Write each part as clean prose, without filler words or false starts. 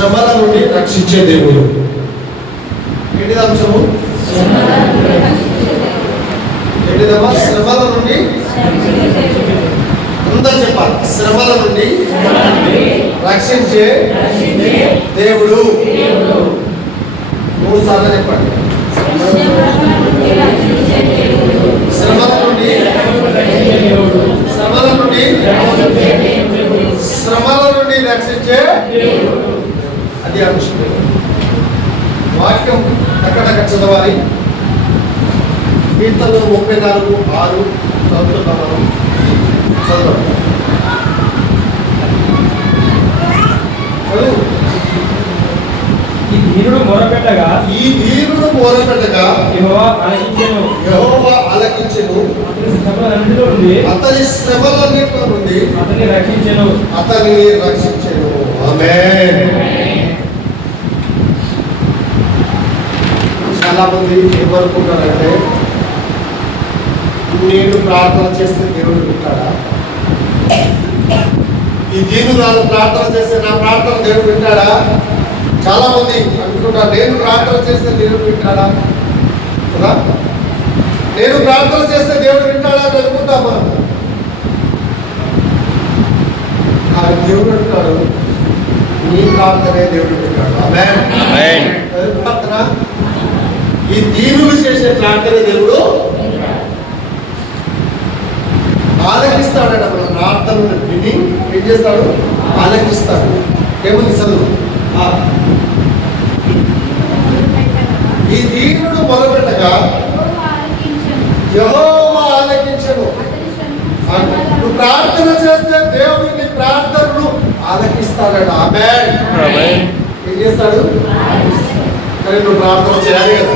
శ్రమల నుండి రక్షించే దేవుడు. ఏంటిది అంశము? ఏంటిదమ్మా? శ్రమల నుండి. అందరూ చెప్పాలి, శ్రమల నుండి రక్షించే దేవుడు. 3 సార్లు చెప్పండి. శ్రమల నుండి, శ్రమల నుండి, శ్రమల నుండి రక్షించే అది అంశం. వాక్యం అక్కడ చదవాలి. కీర్తనలు 34:6 చదువుతున్నాను. చదవండి. ఈ దీనుడు మొరపెట్టగా యెహోవా ఆలకించెను. అతని శ్రమలన్నిటిలో నుండి అతన్ని రక్షించెను. ఆమేన్. చాలా మంది ఏమనుకుంటారంటే, నేను ప్రార్థన చేస్తే దేవుడు వింటాడా? ఈ దీనురాలు ప్రార్థన చేస్తే నా ప్రార్థన దేవుడు వింటాడా? చాలా మంది అనుకుంటారు, నేను ప్రార్థన చేస్తే దేవుడు వింటాడా కదా, నేను ప్రార్థన చేస్తే దేవుడు వింటాడా అని అనుకుంటాం మనం. కానీ దేవుడు అంటాడు, నీ ప్రార్థనే దేవుడు వింటాడు. ఆమేన్. ప్రార్థన, ఈ దీనులు చేసే ప్రార్థన దేవుడు ఆలకిస్తాడట. మన ప్రార్థనను విని ఏం చేస్తాడు? ఆలకిస్తాడు. ఏముంది చదువు? ఈ దీనుడు మొదలుపెట్టగా యెహోవా ఆలకించెను. నువ్వు ప్రార్థన చేస్తే దేవుడు నీ ప్రార్థనను ఆలకిస్తాడట. ఆమేన్. ఏం చేస్తాడు? కానీ నువ్వు ప్రార్థన చేయాలి కదా.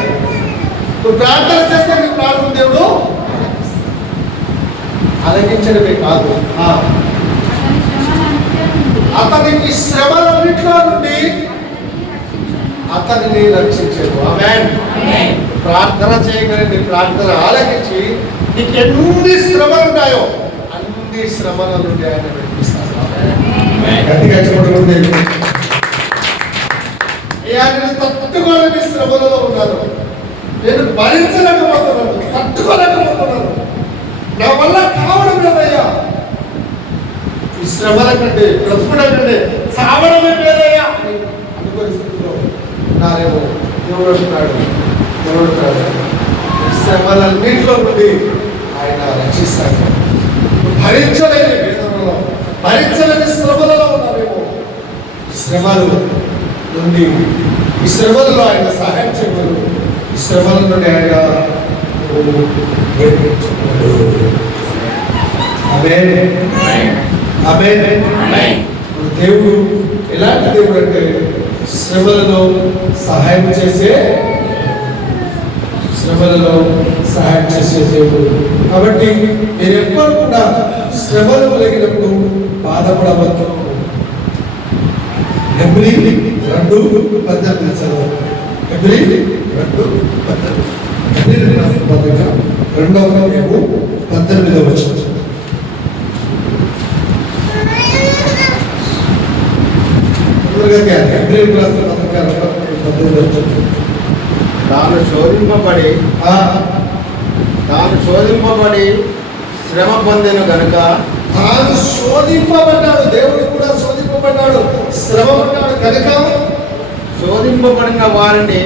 నువ్వు ప్రార్థన చేస్తే నీ ప్రార్థన దేవుడు ఆలకించడమే కాదు, అతనికి శ్రమలన్నిట్లో నుండి అతనిని రక్షించాడు. ఆమేన్. ప్రార్థన చేయగలిగిన ప్రార్థన ఆలకించి నీకు ఎన్ని శ్రమలు ఉన్నాయో అన్ని శ్రమల నుండి ఆయన రక్షిస్తాడు. గట్టిగా చెప్పండి. తట్టుకోలేని శ్రమలలో ఉన్నాను, నేను భరించలేకపోతున్నాను, తట్టుకోలేకపోతున్నాను, నా వల్ల కావడం లేదయ్యా. ఈ శ్రమల కంటే, బ్రతుకుడం కంటే సావడమే లేదయ్యా అనుకునే స్థితిలో నారేమో దేవుడు అంటున్నాడు, ఈ శ్రమలన్నింటిలో నుండి ఆయన రక్షిస్తాడు. భరించలేని వేదనలో, భరించలేని శ్రమలలో ఉన్నారేమో, ఈ శ్రమలు నుండి, ఈ శ్రమలలో ఆయన సహాయం చేయమని, ఈ శ్రమల నుండి ఆయన దేవుడు ఎలాంటి దేవుడు అంటే శ్రమలలో సహాయం చేసే దేవుడు. కాబట్టి మీరు ఎప్పుడు కూడా శ్రమలు కలిగినప్పుడు బాధపడవద్దు. హెబ్రీ 2:18 చదవండి. హెబ్రీ 2:18. పత్రిక 2:18. తాను శోధింపబడి శ్రమ పొందిన కనుక, తాను శోధింపబడ్డాడు, దేవుడు కూడా శోధింపబడ్డాడు, శ్రమ పడ్డాడు కనుక శోధింపబడిన వారిని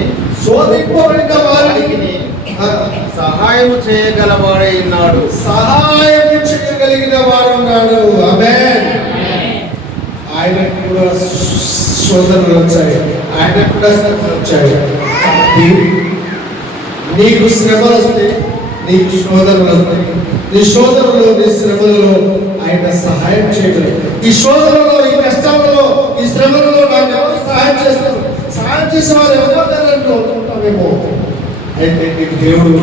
సహాయం చేయగలవాడై ఉన్నాడు. సహాయం చేయగలిగిన వాడు ఉన్నాడు. ఆమేన్. ఆయనకు కూడా శోధనలు వచ్చాయి, ఆయనకు కూడా శ్రమలు వచ్చాయి. నీకు శ్రమలు వస్తాయి, నీకు శోధనలు వస్తాయి. నీ శోధనలో, నీ శ్రమలలో ఆయన సహాయం చేయగలరు. ఈ శోధనలో, ఈ కష్టాలలో, ఈ శ్రమలలో నాకు ఎవరు సహాయం చేస్తారు? సహాయం చేసే వారు ఎవరు ఉంటామేమో. అయితే నీకు దేవుడు,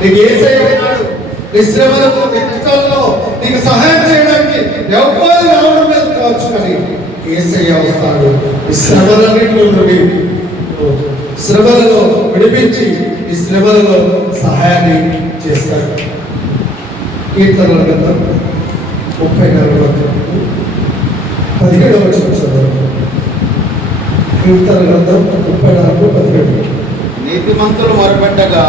నీకు యేసయ్య ఉన్నాడు. నీ శ్రమలలో, నీ కష్టాలలో నీకు సహాయం చేయడానికి ఎవరు రావడం లేదు కావచ్చు, కానీ యేసయ్య వస్తాడు. ఈ శ్రమలన్నింటిలో నుండి శ్రమలలో విడిపించి ఈ శ్రమలలో సహాయాన్ని చేస్తాడు. కీర్తనల గ్రంథం 34:17 చదవండి. కీర్తన గ్రంథం 34:17. నీతిమంతులు మొరపెట్టగా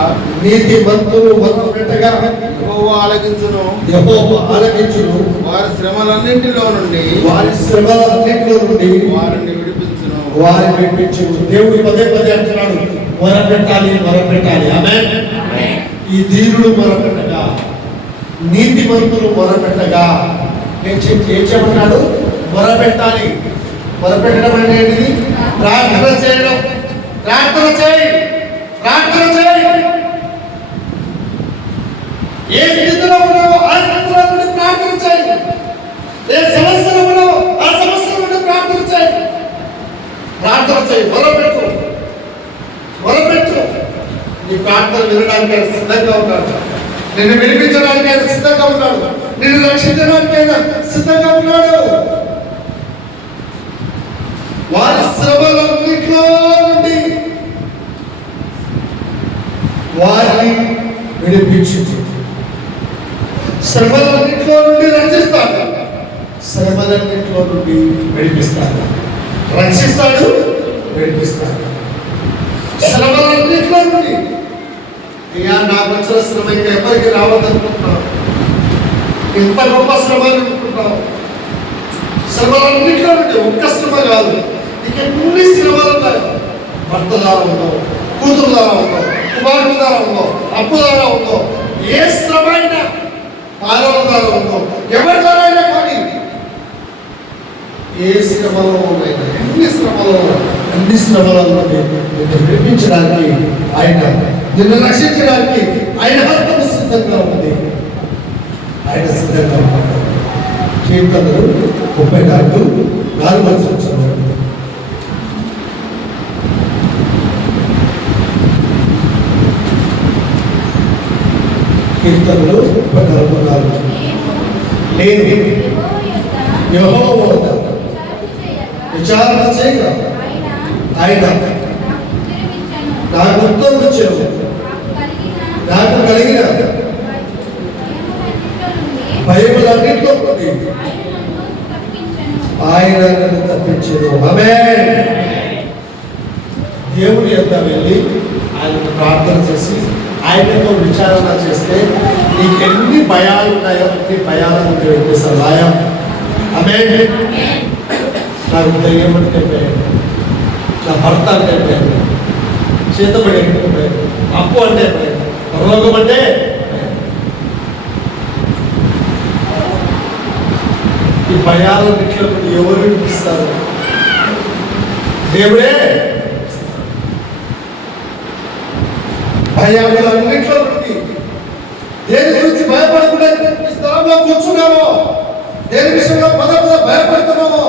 నీతిమంతులు మొరపెట్టగా యెహోవా ఆలకించును. యెహోవా ఆలకించును. వారి శ్రమలన్నింటిలో నుండి వారి శ్రమలన్నిటిలో నుండి వారిని విడిపించును. వారిని విడిపించును. దేవుడు పదే పదే అంటున్నాడు, మొరపెట్టాలి, మొరపెట్టాలి. ఆమేన్. ఈ దీనుడు మొరపెట్టగా, నీతిమంతులు మొరపెట్టగా, ఏం చెప్పన్నాడు? మొరపెట్టాలి. మొరపెట్టడం అంటే ఏంటిది? ప్రార్థన చేయడం. ప్రార్థన చేయి, ప్రార్థన చేయి. ఏ స్థితిలో ఉన్నావో ఆ స్థితిలో నుండి ప్రార్థన చేయి. ఏ సమస్యలో ఉన్నావో ఆ సమస్య నుండి ప్రార్థన చేయి. ప్రార్థన చేయి, మొరపెట్టు, మొరపెట్టు. నీ ప్రార్థన వినడానికి ఆయన సిద్ధంగా ఉన్నాడు. నిన్ను వినిపించడానికి ఆయన సిద్ధంగా ఉన్నాడు. నిన్ను రక్షించడానికి ఆయన సిద్ధంగా ఉన్నాడు. వారి శ్రమలన్నింటిలో నుండి వారిని విడిపించు. శ్రమలన్నింటిలో నుండి రక్షిస్తాడు. శ్రమలన్నింటిలో నుండి విడిపిస్తాడు. రక్షిస్తాడు, విడిపిస్తాడు. శ్రమలన్నింటిలో నుండి. అయ్యా, నాకు వచ్చిన శ్రమ ఇంకా ఎవరికి రావద్దనుకుంటున్నావు? ఎంత గొప్ప శ్రమ అనుకుంటున్నావు? శ్రమలన్నింటిలో నుండి ఒక్క శ్రమ కాదు, నీకు ఎన్ని శ్రమలు ఉన్నాయి. భర్త ద్వారా ఉన్నావు, కూతురు ద్వారా ఉన్నావు, కుమారుడు ద్వారా ఉన్నావు, అప్పు ద్వారా ఉన్నావు. ఏ శ్రమ అయినా పాలన ద్వారా ఉన్నావు, ఎవరి ద్వారా అయినా కానీ ఏ శ్రమలో ఉన్నాయినా, ఎన్ని శ్రమలో అన్ని శ్రమలలో నిన్ను విడిపించడానికి ఆయన, నిన్ను రక్షించడానికి ఆయన హస్తము సిద్ధంగా ఉంది. ఆయన సిద్ధంగా ఉన్నాడు. కీర్తనలు 34:4. కీర్తనలు 34:4. నేను యెహోవా వద్ద విచారణ చేయగా ఆయన నాకు ఉత్తరం ఇచ్చాను. నాకు కలిగిన భయములన్నింటిలో నుండి ఆయన నన్ను తప్పించెను. ఆమేన్. దేవుని యొద్ద వెళ్ళి ఆయనకు ప్రార్థన చేసి ఆయనతో విచారణ చేస్తే నీకు ఎన్ని భయాలు ఉన్నాయో అన్ని భయాల నుండి వెళ్ళేసారు. భయం. ఆమేన్. నాకు దయ్యం అంటే భయం, నా భర్త అంటే భయం, చేతబడి అంటే భయం, అప్పు అంటే భయం, రోగం అంటే ఈ భయాలన్నింటిలో నుండి ఎవరు విడిపిస్తారు? దేవుడే. భయాలన్నింటిలో నుండి దేని గురించి భయపడకుండా ఈ స్థలంలో కూర్చున్నామో, దేని విషయంలో భయపడుతున్నామో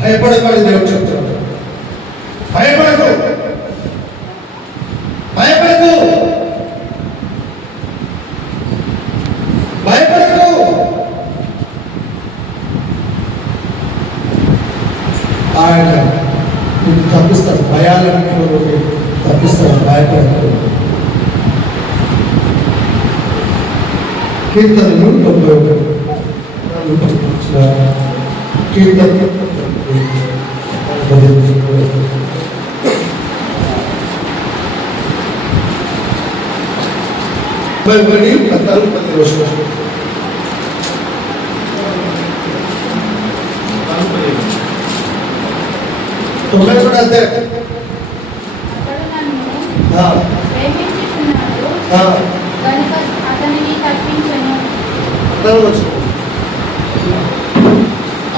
భయపడకండి. దేవుడు చెప్తున్నాడు, భయపడకు, భయపడకు, భయపడకు. ఆయన నిన్ను తప్పిస్తాడు, భయాలన్నింటిలో నుండి తప్పిస్తాడు. భయపడకు. కీర్తనలు 91. కీర్తన భయపడి 14 తొంభై కూడా అంతే.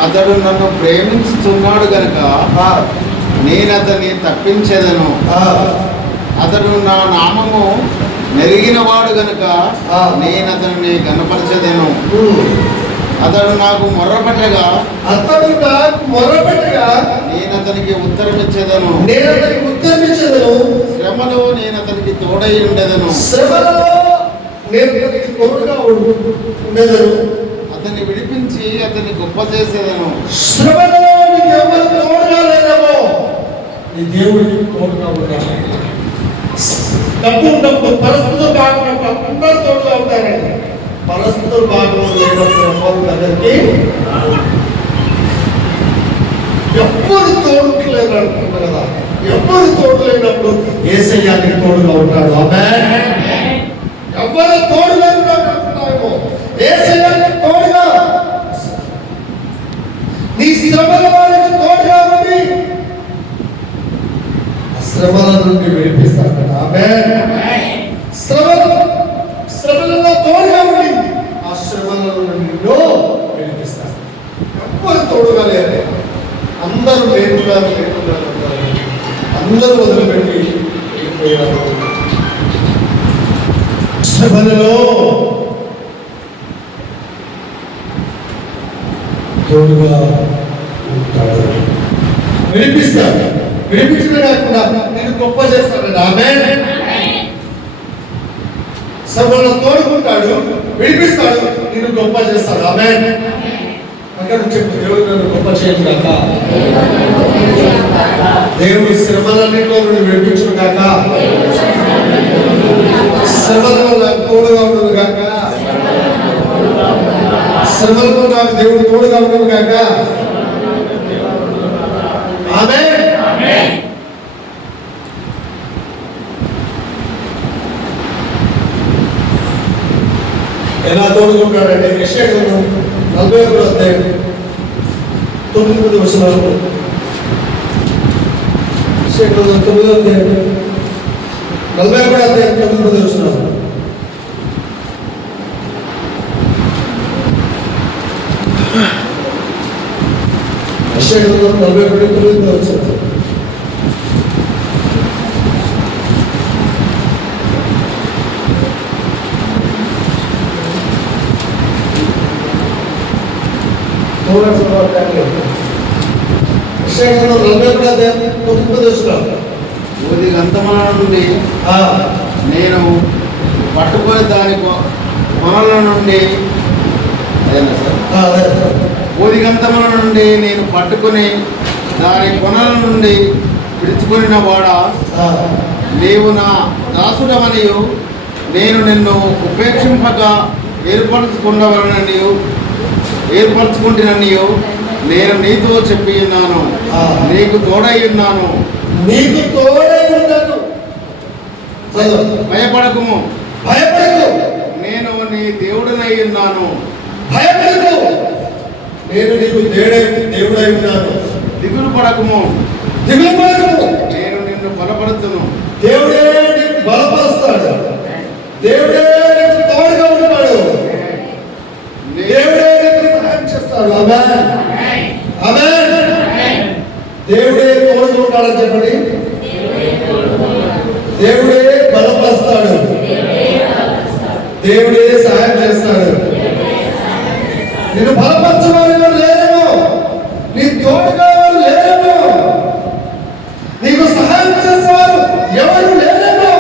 అతడు నన్ను ప్రేమించుతున్నాడు గనుక నేను అతన్ని తప్పించేదను. అతడు నా నామము మెరిగినవాడు గనుక నేను అతన్ని గణపరచెదను. అతడు నాకు మొర్రపెట్టగా నేను అతనికి ఉత్తరం ఇచ్చేదను. శ్రమలో నేను అతనికి తోడై ఉండేదను. అతన్ని విడిపించి అతన్ని గొప్ప చేసేదను. దేవుడికి తోడుగా ఉండాలి. డబ్బు ఉన్నప్పుడు పరిస్థితులు బాగున్నప్పుడు అందరూ తోడుగా ఉంటారండి. పరిస్థితులు బాగున్నప్పుడు ఎవరు దగ్గరికి ఎప్పుడు తోడుట్లేదు అంటున్నారు. ఎవరు తోడు లేనప్పుడు యేసయ్య నీకు తోడుగా ఉంటాడు. ఆమేన్. ఎవరు తోడు లేనప్పుడు యేసయ్య నీకు తోడుగా, నీ శ్రమల వారికి తోడుగా ఉండి శ్రమల నుండి విడిపిస్తాడు. ఆమేన్. శ్రమలలో తోడుగా ఉండి ఆ శ్రమలలో నిన్ను విడిపిస్తాడు. ఎవ్వరు తోడుగా లేరు. అందరూ లేకున్నారు, అందరూ వదిలిపెట్టి వెళ్ళిపోయారు. శ్రమలలో తోడుగా ఉంటాడు, విడిపిస్తాడు. విడిపించడమే కాకుండా నేను గొప్ప చేస్తాడు. ఆమేన్. శ్రమలను తోడుకుంటాడు, విడిపిస్తాడు, నిన్ను గొప్ప చేస్తాడు. ఆమేన్. అక్కడ చెప్పు, దేవుడు నన్ను గొప్ప చేయను కాక, దేవుడి శ్రమలన్నింటిలో నుండి విడిపించును కాక, శ్రమలలో నాకు తోడుగా ఉండదు కాక, శ్రమలలో నాకు దేవుడు తోడుగా ఉండదు కాక. ఆమేన్. ఎలా తోడుకుంటాడంటే యెషయా గ్రంథం 41వ అధ్యాయం 9వ వచనం. యెషయా గ్రంథం 9వ అధ్యాయం 41వ అధ్యాయం 9వ వచనం. యెషయా గ్రంథం 41:9వ వచనం. ఊది గంతముల నుండి నేను పట్టుకొని దాని కొనల నుండి ఊది గంతముల నుండి నేను పట్టుకొని దాని కొనల నుండి విడుచుకున్న వాడా, నీవు నా దాసుడమనియు నేను నిన్ను ఉపేక్షింపక ఏర్పరచుకుంటున్ననియు నేను నీతో చెప్పి ఉన్నాను. నీకు తోడై ఉన్నాను. నీకు తోడై ఉన్నాను. భయపడకుము, భయపడకు, నేను నీ దేవుడనై ఉన్నాను. భయపడకు, నేను నీకు దేవుడై ఉన్నాను. దిగులు పడకుము, దిగులు పడకు, నేను నిన్ను బలపడుతును. దేవుడే నీకు బలపరుస్తాడు. దేవుడే నీకు తోడుగా ఉంటాడు. దేవుడే నీకు సహాయం చేస్తాడు. ఆమేన్. ఆమేన్. దేవుడే తోడుగా ఉంటాడని చెప్పండి. దేవుడే బలపరుస్తాడు. దేవుడే సహాయం చేస్తాడు. నిన్ను బలపరచవారు లేరేమో, నీ తోడుగా వారు లేరేమో, నీకు సహాయం చేసేవారు ఎవరు లేరేమో,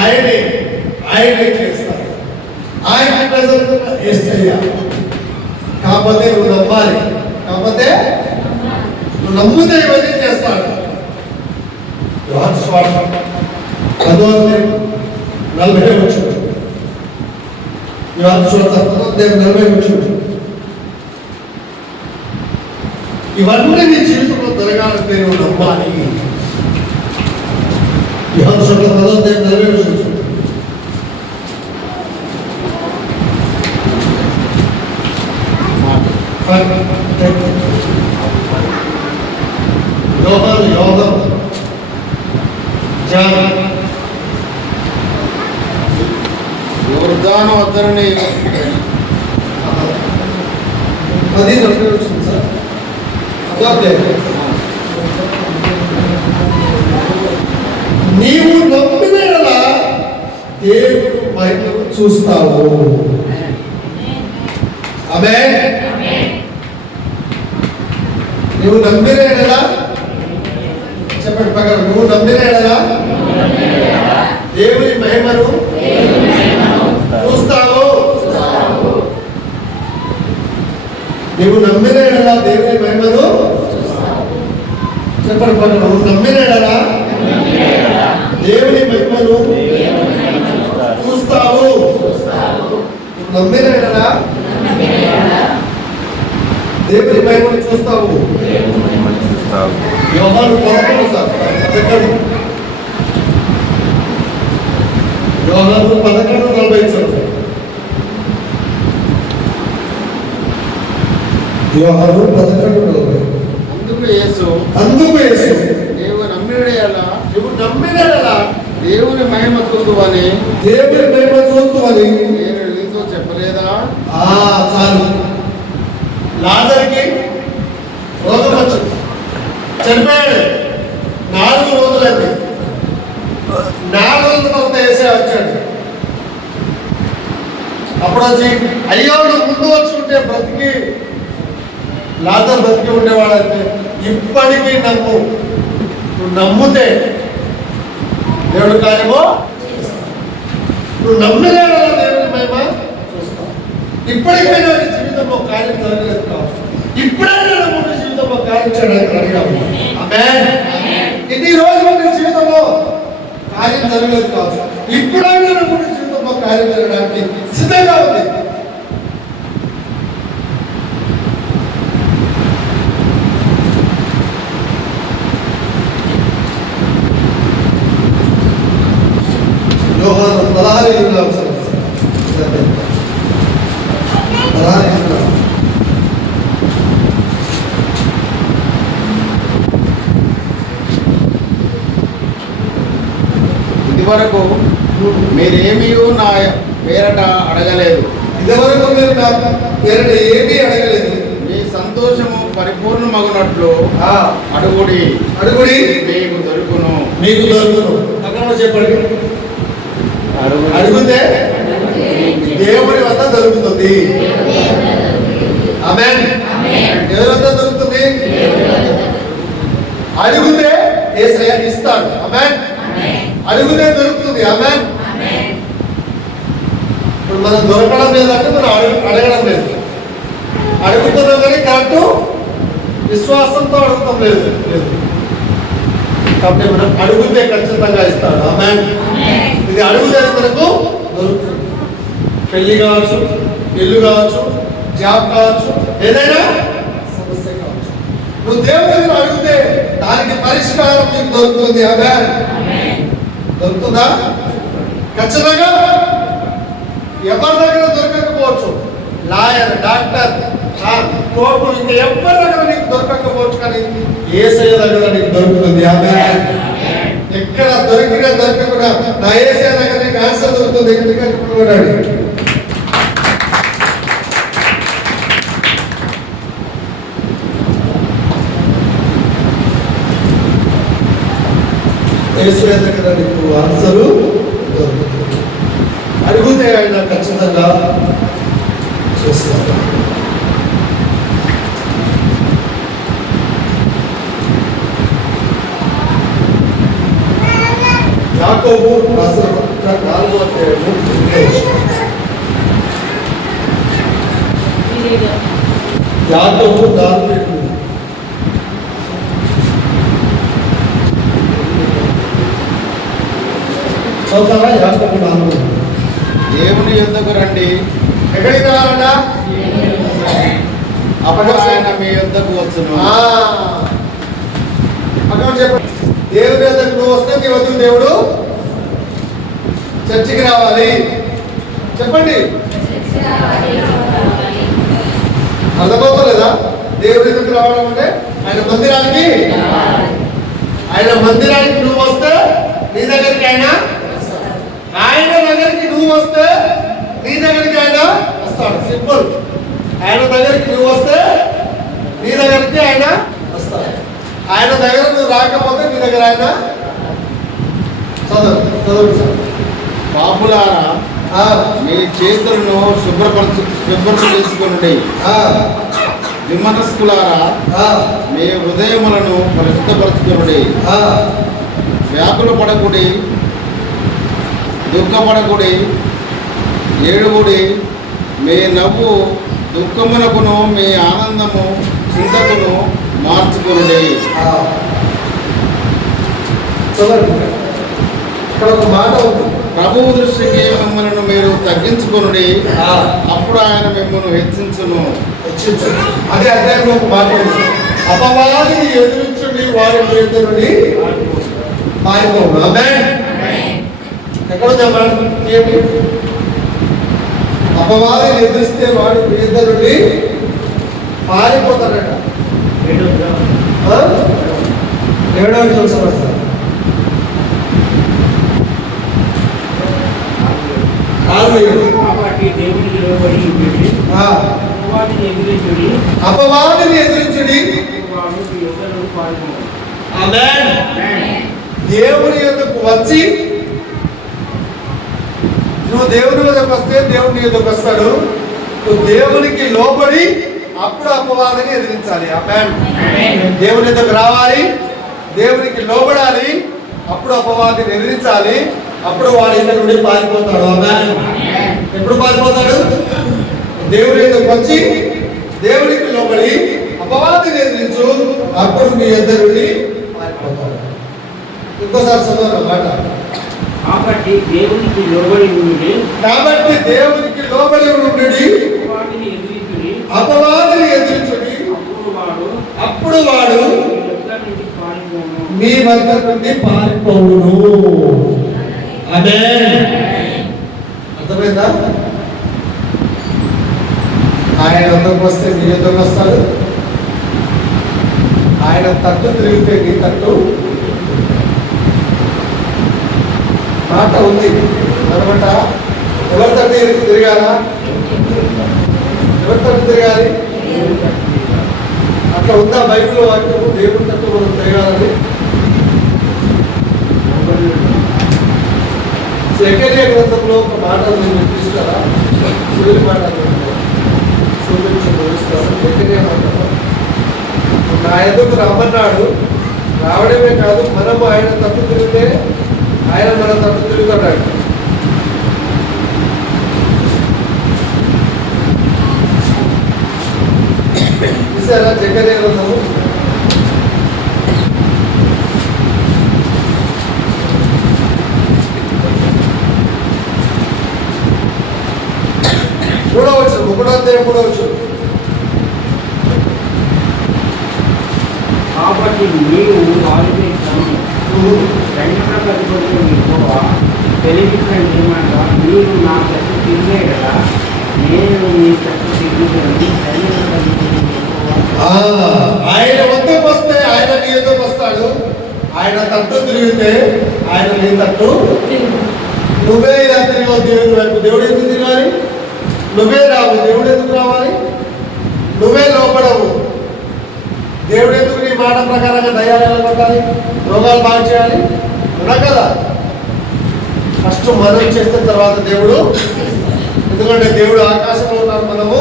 ఆయనే చేస్తాడు. ఆయన యేసయ్య. కాకపోతే నువ్వు నమ్మాలి. కాకపోతే నువ్వు నమ్ముతే ఇవన్నీ చేస్తాడు. యోహాను సువార్త 10వ అధ్యాయం 40వ వచనం. యోహాను సువార్త 10వ అధ్యాయం 40వ వచనం. ఇవన్నీ నీ జీవితంలో జరగాలంటే నువ్వు నమ్మాలి. యోహాను సువార్త 10వ అధ్యాయం 40వ వచనం. యోగం యోర్దాను వద్దరని 10 వచ్చింది సార్. నీవు నమ్మిన దేవుడు మహిమను చూస్తావు. ఆమేన్. నువ్వు నమ్మిన చెప్పండి ప్రకారం, నువ్వు నమ్మిన దేవుని మహిమను చూస్తావు. నువ్వు నమ్మిన దేవుని మహిమను చెప్పండి ప్రకారం, నువ్వు నమ్మిన దేవుని మహిమను చూస్తావు. నమ్మిన దేవుని మహిమను చూస్తావు. యోహాను 11 సార్ 11 యోహాను 11:40 యోహాను 11:40 అందుకు యేసు నీవు నమ్మినడేలా నువ్వు నమ్మినలా దేవుని మహిమ చూద్దువని నేను నీతో చెప్పలేదా? చాలు. లాజరుకి రోగం వచ్చింది, చనిపోయాడు. 4 రోజులైంది. 4 రోజుల తర్వాత యేసయ్య వచ్చాడు. అప్పుడు వచ్చి అయ్యో నువ్వు ముందు వచ్చి ఉంటే బ్రతికి లాజరు బ్రతికి ఉండేవాడంటే ఇప్పటికీ నువ్వు నమ్మితే దేవుడు కార్యమో నువ్వు నమ్మిన దేవుని మహిమ చూస్తావు. ఇప్పటికైనా నీ జీవితంలో కార్యం జరగలేదు కావచ్చు, ఇప్పుడైనా నమ్మున జీవితంలో కార్యం చేయడానికి అడిగాము. ఆమేన్. ఇన్ని రోజులు నీ జీవితంలో కార్యం జరగలేదు కావచ్చు, ఇప్పుడైనా నమ్మున జీవితంలో కార్యం జరగడానికి సిద్ధంగా ఉంది. యోహాను 16:16 ఇదివరకు మీరేమీ నా పేరట అడగలేదు. ఇదివరకు మీరు నా పేరట ఏమీ అడగలేదు. మీ సంతోషము పరిపూర్ణమగునట్లు అడుగుడి మీకు దొరుకును. అక్కడ చెప్పండి. అడిగితే దేవుని వద్ద దొరుకుతుంది. ఆమేన్. ఎవరి వద్ద దొరుకుతుంది? అడిగితే యేసయ్య ఇస్తాడు. ఆమేన్. అడిగితే దొరుకుతుంది. ఆమేన్. ఇప్పుడు మనం దొరకడం లేదంటే మనం అడగడం లేదు. అడుగుతున్నాం కానీ కరెక్ట్ విశ్వాసంతో అడుగుతాం లేదు. కాబట్టి మనం అడిగితే ఖచ్చితంగా ఇస్తాడు. ఆమేన్. ఇది అడుగుతే మనకు దొరుకుతుంది. పెళ్లి కావచ్చు, ఇల్లు కావచ్చు, జాబ్ కావచ్చు, ఏదైనా సమస్య కావచ్చు, నువ్వు దేవుడి దగ్గర అడిగితే దానికి పరిష్కారం నీకు దొరుకుతుంది. ఆమేన్. దొరుకుతుందా? ఖచ్చితంగా. ఎవరి దగ్గర దొరకకపోవచ్చు, లాయర్, డాక్టర్, కోర్టు, ఇంకా ఎవరి దగ్గర నీకు దొరకకపోవచ్చు, కానీ యేసయ్య దగ్గర నీకు దొరుకుతుంది. ఆమేన్. ఎక్కడ దొరికినా దొరకకుండా నా యేసయ్య దగ్గర నీకు ఆన్సర్ దొరుకుతుంది. ఎందుకంటే యేసయ్య దగ్గర నీకు ఆన్సరు దొరుకుతుంది. అడిగితే ఆయన ఖచ్చితంగా చేస్తారు. యాకోబు రాసిన పత్రిక 4వ అధ్యాయము యాకోబు 4:8 చదువుతారా? యాకోబు 4. దేవుని యొద్దకు రండి. ఎక్కడికి రావాలన్నా? అప్పుడు ఆయన మీ యొద్దకు వచ్చును. అక్కడ చెప్పండి. దేవుని యొద్దకు నువ్వు వస్తే నీ వద్దకు దేవుడు చర్చికి రావాలి. చెప్పండి. అర్థమవుతలేదా? దేవుడి దగ్గరికి రావడం అంటే ఆయన మందిరానికి నువ్వు వస్తే నీ దగ్గరికి ఆయన దగ్గరికి నువ్వు వస్తే నీ దగ్గరికి ఆయన వస్తాడు. సింపుల్. ఆయన దగ్గరికి నువ్వు వస్తే నీ దగ్గరికి ఆయన వస్తాడు. ఆయన దగ్గర నువ్వు రాకపోతే నీ దగ్గర ఆయన చదువు. పాపులారా, మీ చేతులను శుభ్రం చేసుకుని, విమనస్కులారా మీ హృదయములను పరిశుద్ధపరచుకుని, వ్యాకుల పడకుడి, దుఃఖపడకుడి, ఏడుగుడి. మీ నవ్వు దుఃఖమునకును మీ ఆనందము చింతకును మార్చుకునుడి. ఇక్కడ ఒక మాట ఉంది. ప్రభువు దృష్టికి మిమ్మల్ని మీరు తగ్గించుకునుడి, అప్పుడు ఆయన మిమ్మల్ని హెచ్చించును. అదే అధ్యాయంలో ఒక మాట ఉంది. అపవాదిని ఎదురించుడి, వారి ఎదురుని పారిపోవును. ఆమేన్. ఎక్కడ చెప్పండి ఏంటి? అపవాదిని ఎదిరిస్తే వాడు మీ ఇద్దరు నుండి పారిపోతాడట. 7వ వచనం సార్. కాబట్టి దేవునికి లోబడి ఉండుడి. అపవాదిని ఎదిరించుడి. అపవాదిని ఎదిరించుడి. వాడు మీ యొద్ద నుండి పారిపోవును. ఆమేన్. దేవుని యొద్దకు వచ్చి నువ్వు దేవుని యొద్దకు వస్తే దేవుడు నీ యొద్దకు వస్తాడు. నువ్వు దేవునికి లోబడి అప్పుడు అపవాదిని ఎదిరించాలి. ఆమేన్. దేవుని యొద్దకు రావాలి, దేవునికి లోబడాలి, అప్పుడు అపవాదిని ఎదిరించాలి, అప్పుడు వాడి ఇంటి నుండి పారిపోతాడు. ఆమేన్. ఎప్పుడు పారిపోతాడు? దేవుని యొద్దకు వచ్చి దేవునికి లోబడి అపవాదిని ఎదిరించు, అప్పుడు మీ ఇద్దరు నుండి పారిపోతాడు. ఇంకోసారి చదవాలి మాట. కాబట్టి దేవునికి లోబడి ఉండుడి. కాబట్టి దేవునికి లోబడి ఉండుడి. అపవాదిని ఎదిరించుడి. అపవాదిని ఎదిరించుడి. అప్పుడు వాడు మీ వద్ద నుండి పారిపోవును. ఆమేన్. అర్థమైందా? ఆయన వద్దకు వస్తే మీ వద్దకు వస్తాడు. ఆయన తట్టు తిరిగితే నీ తట్టు. మాట ఉంది అనమాట. ఎవరి తట్టు తిరగాలా? ఎవరి తట్టు తిరగాలి? అట్లా ఉందా బైబిల్లో వాక్యము? దేవుని తట్టు మనం తిరగాలని. సెకండ్ గ్రంథంలో ఒక మాట నేను చూపిస్తారా? సూర్యుని మాట చూపిస్తాను. సెకండ్ గ్రంథంలో నా ఎదుగు రమ్మన్నాడు. రావడమే కాదు, మనం ఆయన తట్టు తిరిగితే ఆయన మన తట్టు తిరుగుతాడు. చూసారా జగన్ గ్రంథము? మూడవచ్చు, 1వ అధ్యాయం 3వ వచనం. కాబట్టి నీవు వారిని తెలియజేసిన ఏమనగా మీరు నా తట్టు తిరిగే కదా, నేను మీ తట్టు తిరుగుతుంది. ఆయన వద్దకు వస్తే ఆయన నీ ఎదుకు వస్తాడు. ఆయన తట్టు తిరిగితే ఆయన నీ తట్టు. నువ్వే ఇలా తిరిగి దేవుడి వైపు. దేవుడు ఎందుకు తిరగాలి? నువ్వే రావు. దేవుడు ఎందుకు రావాలి? నువ్వే లోపడవు. దేవుడు ఎందుకు నీ మాట ప్రకారంగా దయ్యాలు వెళ్ళగొట్టాలి, రోగాలు బాగా చేయాలి? ఉన్నా కదా. ఫస్ట్ మనం చేస్తే తర్వాత దేవుడు. ఎందుకంటే దేవుడు ఆకాశంలో ఉన్నాడు, మనము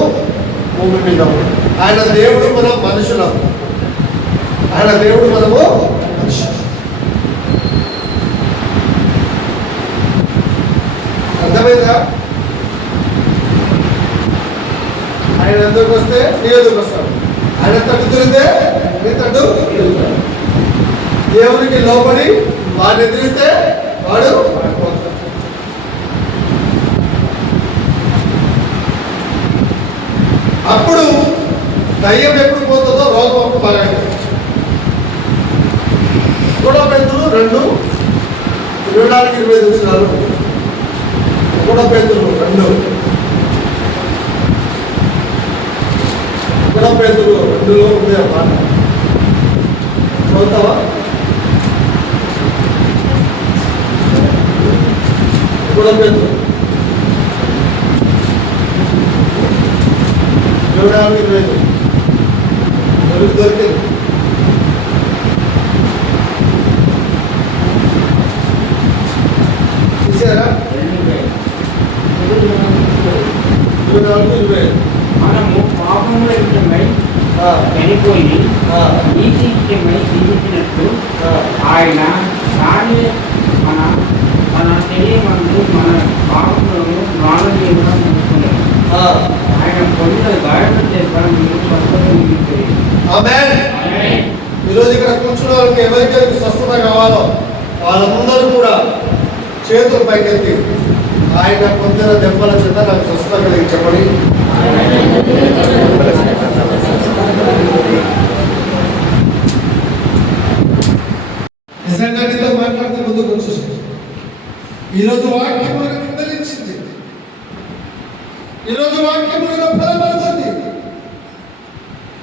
భూమి మీద ఉన్నాం. ఆయన దేవుడు, మనం మనుషులం. ఆయన దేవుడు, మనము మనుషులు. అర్థమైందా? ఆయన ఎందుకు వస్తే నీ ఎందుకు వస్తాడు. ఆయన తట్టు తిరిగితే నీ తట్టు తిరుగుతాడు. దేవునికి లోబడి వాడిని ఎదిరిస్తే వాడు పోతాడు. అప్పుడు దయ్యం ఎప్పుడు పోతుందో రోగం అప్పుడు బాగా. కూడా పెద్దలు 2:24-25 వచనాలు. కూడా పెద్దలు 2 కూడా పెద్దలు 2లో ఉంది ఆ మాట. చదువుతావా? కూడా పెద్దలు 24-25 దొరికింది. చూసారా? 24-25 మనము పాపముల విషయమై చనిపోయి నీతి విషయమై జీవించినట్టు ఆయన తానే మన తెలియమందు మన పాపములను మానవీయంగా ముందుకున్నాడు. ఆయన పొందిన గాయముల చేత మీరు స్వస్థత మిగిలిపోయి. ఆమేన్. ఈరోజు ఇక్కడ కూర్చున్న వాళ్ళకి ఎవరికైతే స్వస్థత కావాలో వాళ్ళందరూ కూడా చేతులు పైకెత్తి ఆయన పొందిన దెబ్బల చేత నాకు స్వస్థత కలిగి చెప్పండి. నిజంగా నీతో మాట్లాడుతున్నా. ఈరోజు వాక్యం మనకు వివరించింది. ఈరోజు వాక్యం మనకు బలపరిచింది.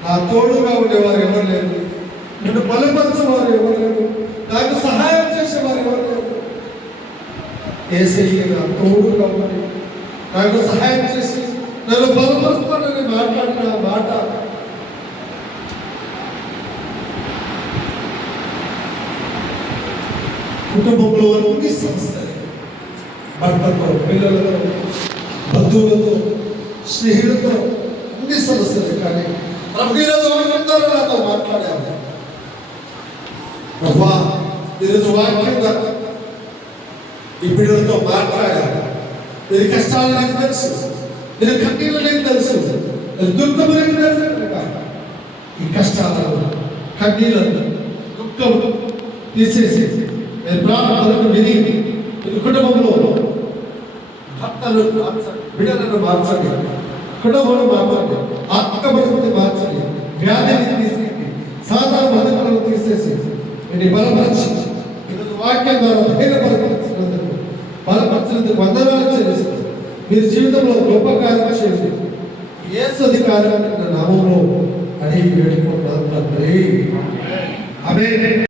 నా తోడుగా ఉండేవారు ఎవరు లేరు, నన్ను బలపరచేవారు ఎవరు లేరు, నాకు సహాయం చేసేవారు ఎవరు లేరు. యేసయ్య నా తోడుగా ఉండి నాకు సహాయం చేసి నన్ను బలపరుస్తానని మాట్లాడిన మాట కుటుంబంలో అన్ని సమస్యలు, భర్తతో, పిల్లలతో, బంధువులతో, స్నేహితులతో అన్ని సమస్యలు. కానీ ప్రభు ఈరోజు వాక్యంతో నాతో మాట్లాడారు. ప్రభా ఈరోజు వాక్యంగా ఈ బిడ్డలతో మాట్లాడారు. వీరి కష్టాలు నాకు తెలుసు, వీరి కన్నీళ్ళు నాకు తెలుసు, వీరి దుఃఖము నాకు తెలుసు. కనుక ఈ కష్టాలను, కన్నీళ్లను, దుఃఖము తీసేసి మీరు ప్రార్థనకు విని మీ కుటుంబంలో భర్తలు మార్చండి, బిడ్డలను మార్చండి, కుటుంబంలో మార్చండి, ఆత్మక పరిస్థితి మార్చండి, వ్యాధిని తీసేయండి, సాధారణ బాధలను తీసేసి వీటిని బలపరచి ఈరోజు వాక్యం ద్వారా ధైర్యపరిచినందుకు, బలపరిచినందుకు వందనాలు చెల్లిస్తుంది. మీరు జీవితంలో గొప్ప కార్యం చేసి యేసు అధికారాన్ని నామంలో అడిగి వేడుకుంటున్నాను తండ్రి. ఆమేన్.